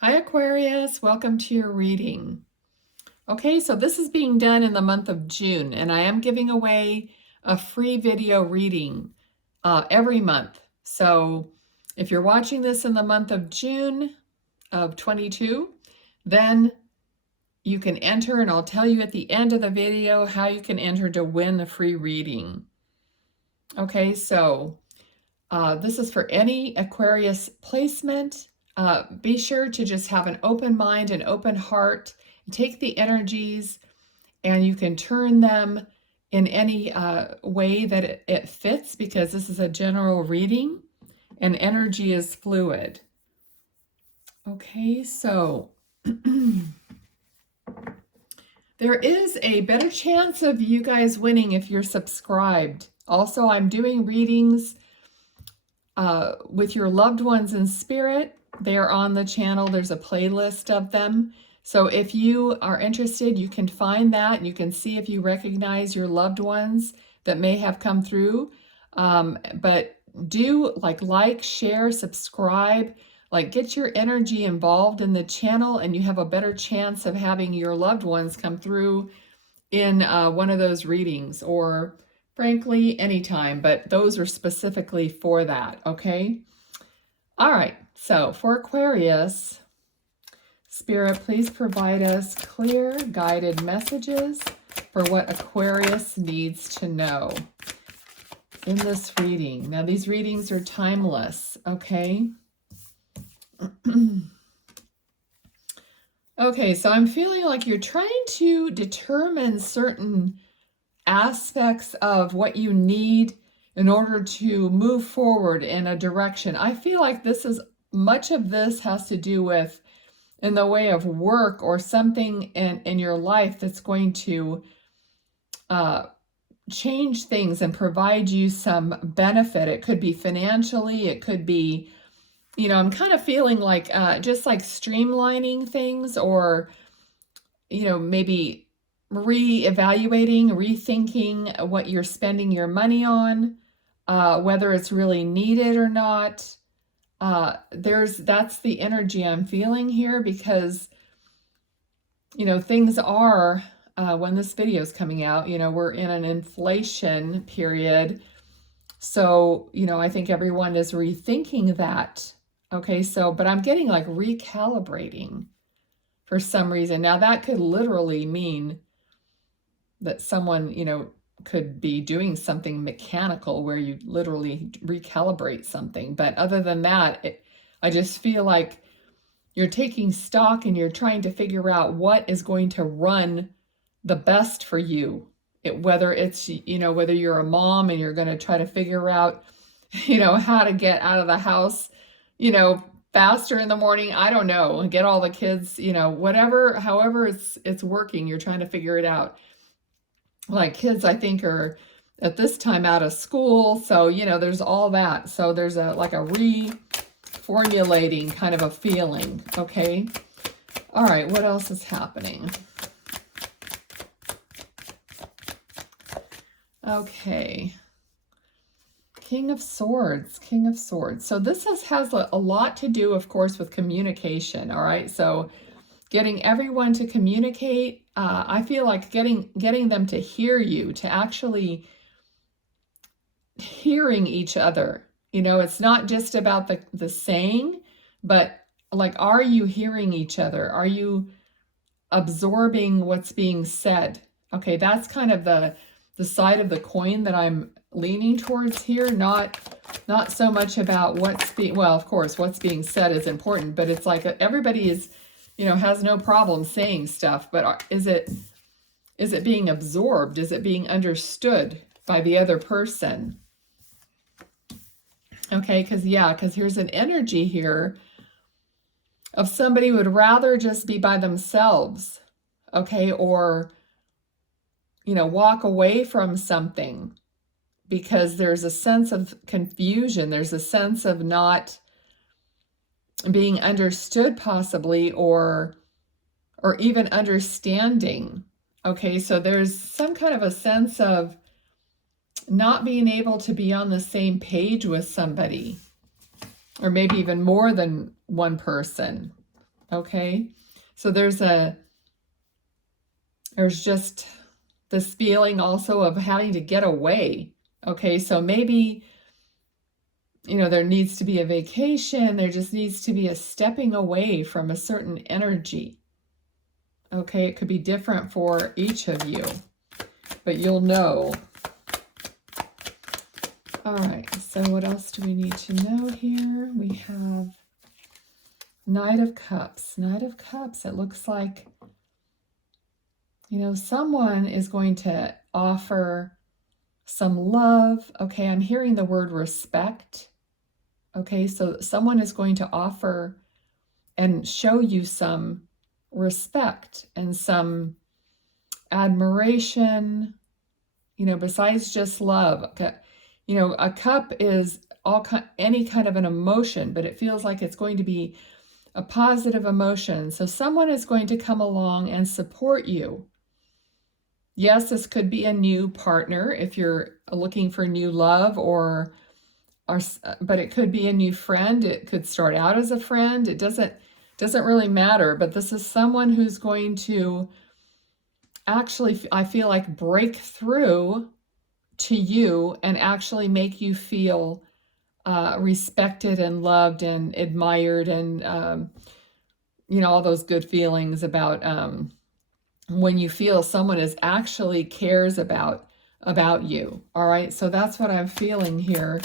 Hi Aquarius, welcome to your reading. Okay, so this is being done in the month of June, and I am giving away a free video reading every month. So if you're watching this in the month of June of 22, then you can enter, and I'll tell you at the end of the video how you can enter to win a free reading. Okay, so this is for any Aquarius placement. Be sure to just have an open mind and open heart. Take the energies and you can turn them in any way that it fits, because this is a general reading and energy is fluid. Okay, so there is a better chance of you guys winning if you're subscribed. Also, I'm doing readings with your loved ones in spirit. They're on the channel. There's a playlist of them. So if you are interested, you can find that and you can see if you recognize your loved ones that may have come through. But do like, share, subscribe, get your energy involved in the channel, and you have a better chance of having your loved ones come through in one of those readings, or frankly, anytime, but those are specifically for that, okay? All right, so for Aquarius, Spirit, please provide us clear, guided messages for what Aquarius needs to know in this reading. Now, these readings are timeless, okay? Okay, so I'm feeling like you're trying to determine certain aspects of what you need in order to move forward in a direction. I feel like much of this has to do with in the way of work or something in your life that's going to change things and provide you some benefit. It could be financially, it could be, I'm kind of feeling like just like streamlining things, or, maybe reevaluating, rethinking what you're spending your money on, whether it's really needed or not. That's the energy I'm feeling here, because, things are, when this video is coming out, we're in an inflation period. So, I think everyone is rethinking that. Okay, so, but I'm getting like recalibrating for some reason. Now that could literally mean that someone, could be doing something mechanical where you literally recalibrate something. But other than that, I just feel like you're taking stock and you're trying to figure out what is going to run the best for you. Whether it's, whether you're a mom and you're going to try to figure out, how to get out of the house, faster in the morning. I don't know, get all the kids, whatever, however it's working, you're trying to figure it out. Like kids, I think, are at this time out of school. So, there's all that. So there's a reformulating kind of a feeling. Okay. All right. What else is happening? Okay. King of Swords, King of Swords. So this has a lot to do, of course, with communication. All right. So getting everyone to communicate. I feel like getting them to hear you, to actually hearing each other. It's not just about the saying, but are you hearing each other? Are you absorbing what's being said? Okay, that's kind of the side of the coin that I'm leaning towards here. Not so much about well, of course, what's being said is important, but it's like everybody is, has no problem saying stuff, but is it being absorbed? Is it being understood by the other person? Okay, because here's an energy here of somebody who would rather just be by themselves, okay, or, walk away from something because there's a sense of confusion. There's a sense of not being understood, possibly, or even understanding. Okay, so there's some kind of a sense of not being able to be on the same page with somebody, or maybe even more than one person. Okay, so there's just this feeling also of having to get away. Okay, so maybe, there needs to be a vacation. There just needs to be a stepping away from a certain energy. Okay, it could be different for each of you, but you'll know. All right, so what else do we need to know here? We have Knight of Cups. Knight of Cups, it looks like, someone is going to offer some love. Okay, I'm hearing the word respect. Okay, so someone is going to offer and show you some respect and some admiration, besides just love. Okay. A cup is any kind of an emotion, but it feels like it's going to be a positive emotion. So someone is going to come along and support you. Yes, this could be a new partner if you're looking for new love, but it could be a new friend. It could start out as a friend. It doesn't really matter, but this is someone who's going to actually, I feel like, break through to you and actually make you feel respected and loved and admired, and all those good feelings about when you feel someone is actually cares about you. All right, so that's what I'm feeling here.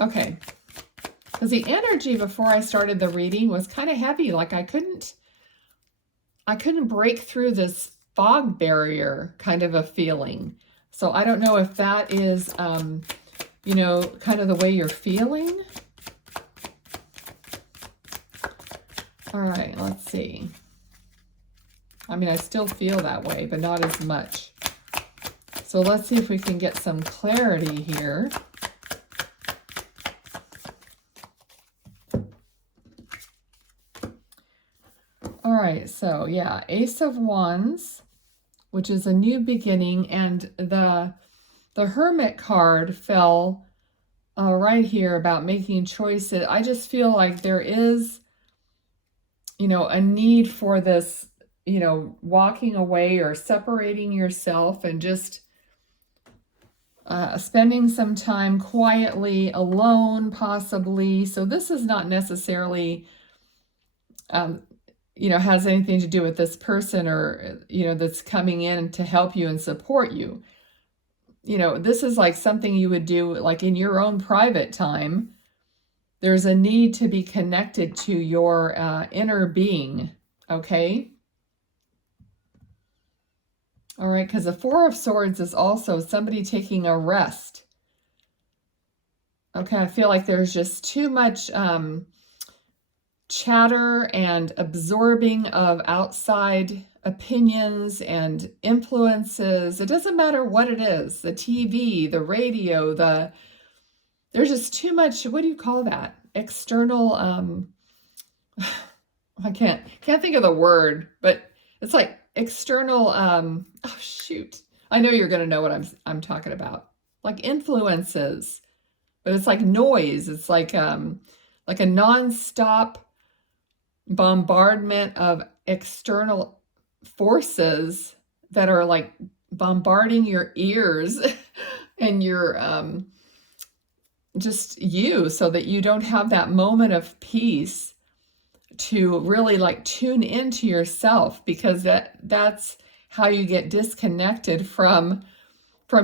Okay, because the energy before I started the reading was kind of heavy, like I couldn't break through this fog barrier kind of a feeling. So I don't know if that is, kind of the way you're feeling. All right, let's see. I mean, I still feel that way, but not as much. So let's see if we can get some clarity here. All right, so yeah, Ace of Wands, which is a new beginning, and the Hermit card fell right here about making choices. I just feel like there is, a need for this, walking away or separating yourself and just spending some time quietly alone, possibly. So this is not necessarily, has anything to do with this person or, that's coming in to help you and support you. This is like something you would do like in your own private time. There's a need to be connected to your inner being, okay? All right, because the Four of Swords is also somebody taking a rest. Okay, I feel like there's just too much chatter and absorbing of outside opinions and influences. It doesn't matter what it is, the TV, the radio, there's just too much, what do you call that? External, I can't think of the word, but it's like external, oh shoot. I know you're going to know what I'm talking about. Like influences, but it's like noise. It's like a nonstop bombardment of external forces that are like bombarding your ears and your just you, so that you don't have that moment of peace to really like tune into yourself, because that's how you get disconnected from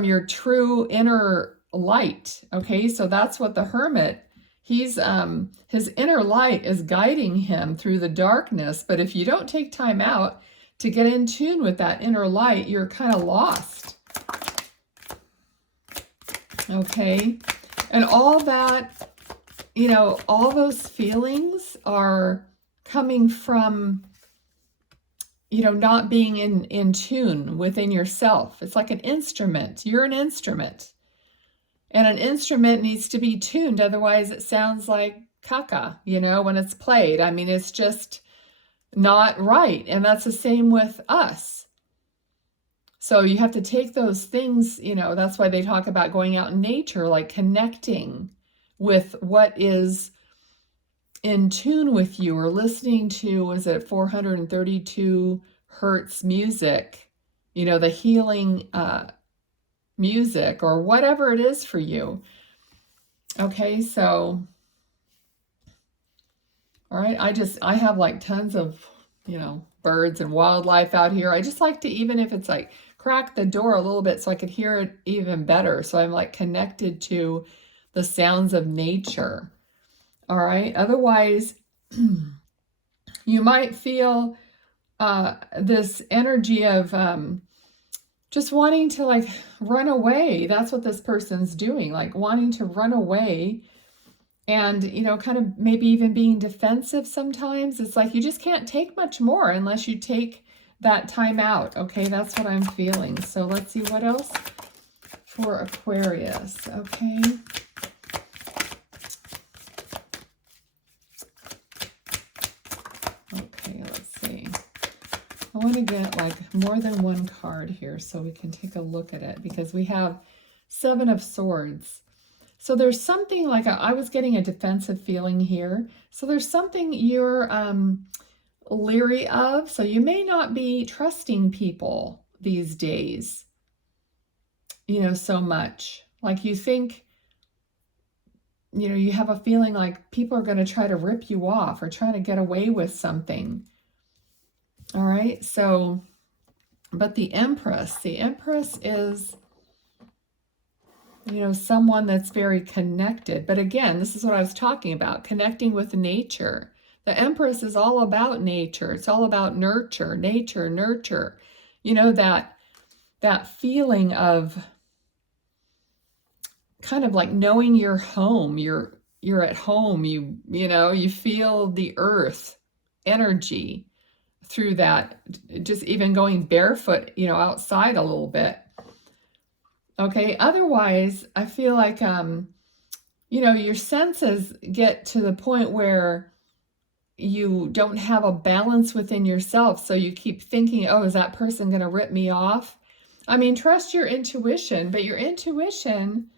your true inner light. Okay, so that's what the Hermit, he's his inner light is guiding him through the darkness, but if you don't take time out to get in tune with that inner light, you're kind of lost. Okay, and all that, all those feelings are coming from, not being in tune within yourself. It's like an instrument. You're an instrument. And an instrument needs to be tuned. Otherwise, it sounds like caca, when it's played. I mean, it's just not right. And that's the same with us. So you have to take those things, that's why they talk about going out in nature, like connecting with what is in tune with you, or listening to, was it 432 hertz music, you know, the healing music, or whatever it is for you. Okay, so, all right, I have like tons of, you know, birds and wildlife out here. I just like to, even if it's like crack the door a little bit so I could hear it even better. So I'm like connected to the sounds of nature. All right, otherwise, you might feel this energy of just wanting to like run away. That's what this person's doing, like wanting to run away, and, you know, kind of maybe even being defensive sometimes. It's like you just can't take much more unless you take that time out. Okay, that's what I'm feeling. So let's see what else for Aquarius. Okay. Okay, let's see. I want to get like more than one card here so we can take a look at it, because we have 7 of Swords. So there's something like I was getting a defensive feeling here. So there's something you're leery of. So you may not be trusting people these days, you know, so much. Like you think, you know, you have a feeling like people are going to try to rip you off or try to get away with something. All right, so, but the Empress is, you know, someone that's very connected. But again, this is what I was talking about, connecting with nature. The Empress is all about nature. It's all about nurture, nature, nurture. You know, that feeling of kind of like knowing your home. You're at home. You know, you feel the earth energy through that, just even going barefoot, you know, outside a little bit. Okay, otherwise, I feel like, you know, your senses get to the point where you don't have a balance within yourself. So you keep thinking, oh, is that person going to rip me off? I mean, trust your intuition, but your intuition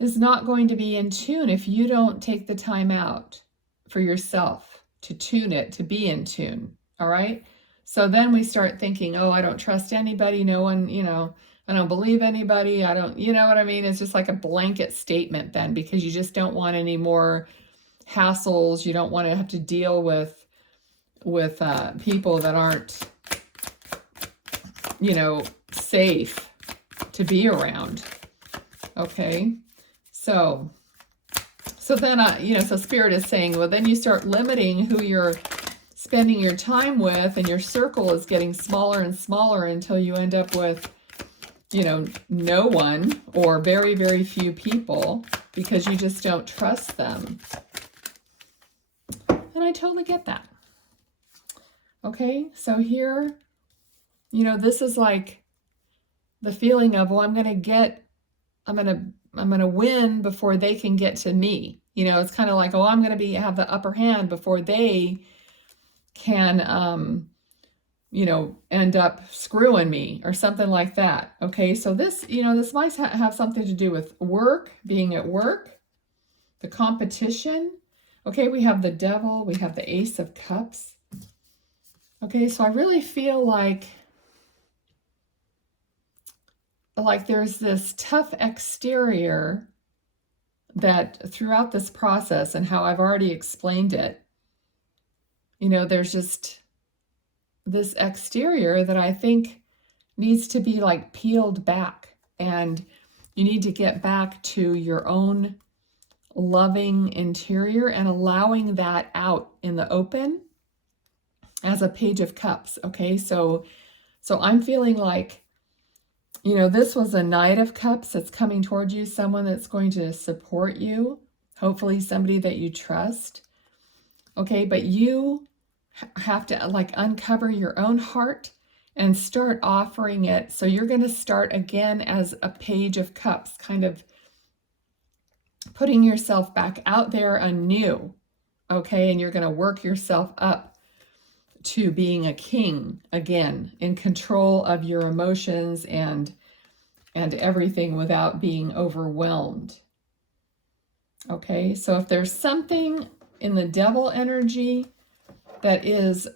is not going to be in tune if you don't take the time out for yourself to tune it, to be in tune. All right. So then we start thinking, oh, I don't trust anybody. No one, you know, I don't believe anybody. I don't, you know what I mean? It's just like a blanket statement then, because you just don't want any more hassles. You don't want to have to deal with people that aren't, you know, safe to be around. Okay. So then, you know, so Spirit is saying, well, then you start limiting who you're spending your time with, and your circle is getting smaller and smaller until you end up with, you know, no one or very, very few people, because you just don't trust them. And I totally get that. Okay, so here, you know, this is like the feeling of, well, I'm going to win before they can get to me. You know, it's kind of like, oh, I'm going to have the upper hand before they can, you know, end up screwing me or something like that. Okay, so this, you know, this might have something to do with work, being at work, the competition. Okay, we have the Devil, we have the Ace of Cups. Okay, so I really feel like there's this tough exterior that throughout this process, and how I've already explained it, you know, there's just this exterior that I think needs to be like peeled back, and you need to get back to your own loving interior and allowing that out in the open as a Page of Cups. Okay, so I'm feeling like, you know, this was a Knight of Cups that's coming toward you, someone that's going to support you, hopefully somebody that you trust. Okay, but you have to like uncover your own heart and start offering it. So you're going to start again as a Page of Cups, kind of putting yourself back out there anew. Okay, and you're going to work yourself up to being a king again, in control of your emotions and everything without being overwhelmed. Okay, so if there's something in the devil energy that is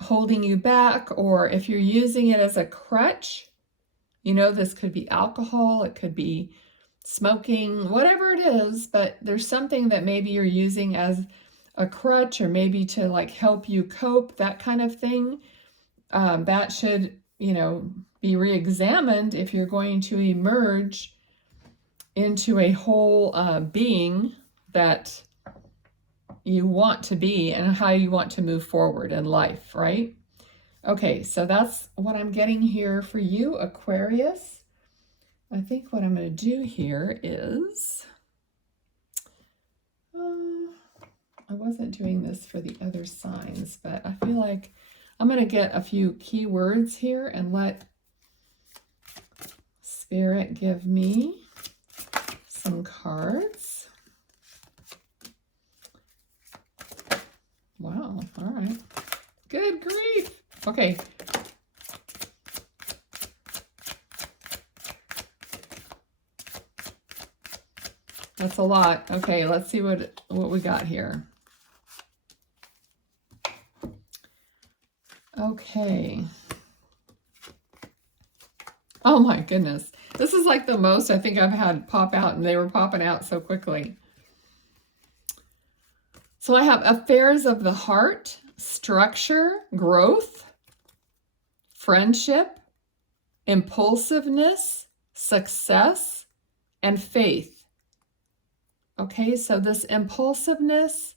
holding you back, or if you're using it as a crutch, you know, this could be alcohol, it could be smoking, whatever it is, but there's something that maybe you're using as a crutch, or maybe to like help you cope, that kind of thing. That should, you know, be re-examined if you're going to emerge into a whole being that you want to be and how you want to move forward in life, right? Okay, so that's what I'm getting here for you, Aquarius. I think what I'm going to do here is, I wasn't doing this for the other signs, but I feel like I'm going to get a few keywords here and let Spirit give me some cards. Wow, all right. Good grief. Okay. That's a lot. Okay, let's see what we got here. Okay. Oh my goodness. This is like the most I think I've had pop out, and they were popping out so quickly. So I have affairs of the heart, structure, growth, friendship, impulsiveness, success, and faith. Okay, so this impulsiveness,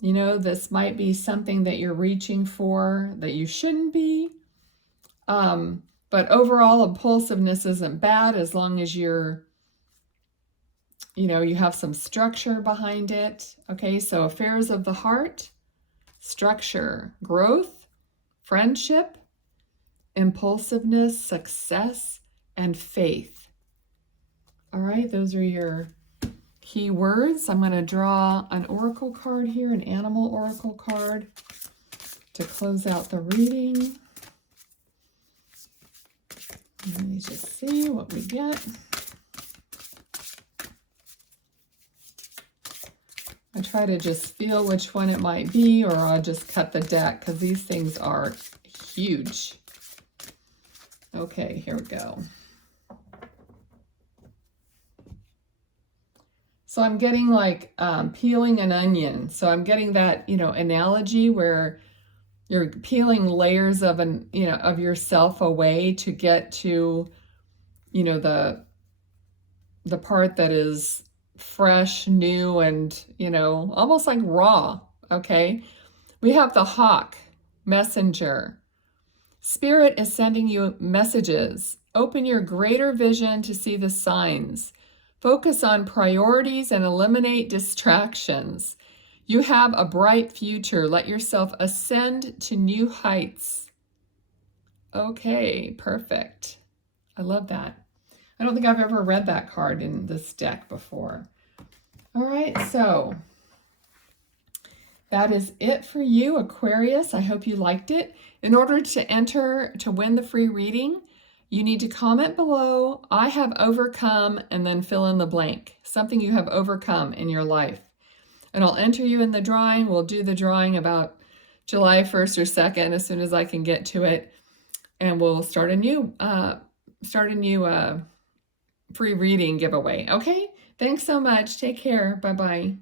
you know, this might be something that you're reaching for that you shouldn't be. But overall, impulsiveness isn't bad as long as you're, you know, you have some structure behind it. Okay, so affairs of the heart, structure, growth, friendship, impulsiveness, success, and faith. All right, those are your key words. I'm going to draw an oracle card here, an animal oracle card, to close out the reading. Let me just see what we get. I try to just feel which one it might be, or I'll just cut the deck because these things are huge. Okay, here we go. So I'm getting like peeling an onion. So I'm getting that, you know, analogy where you're peeling layers of of yourself away to get to, you know, the part that is fresh, new, and, you know, almost like raw. Okay. We have the hawk, messenger. Spirit is sending you messages. Open your greater vision to see the signs. Focus on priorities and eliminate distractions. You have a bright future. Let yourself ascend to new heights. Okay, perfect. I love that. I don't think I've ever read that card in this deck before. All right, so that is it for you, Aquarius. I hope you liked it. In order to enter to win the free reading, you need to comment below, I have overcome, and then fill in the blank, something you have overcome in your life. And I'll enter you in the drawing. We'll do the drawing about July 1st or 2nd as soon as I can get to it. And we'll start a new free reading giveaway. Okay? Thanks so much. Take care. Bye-bye.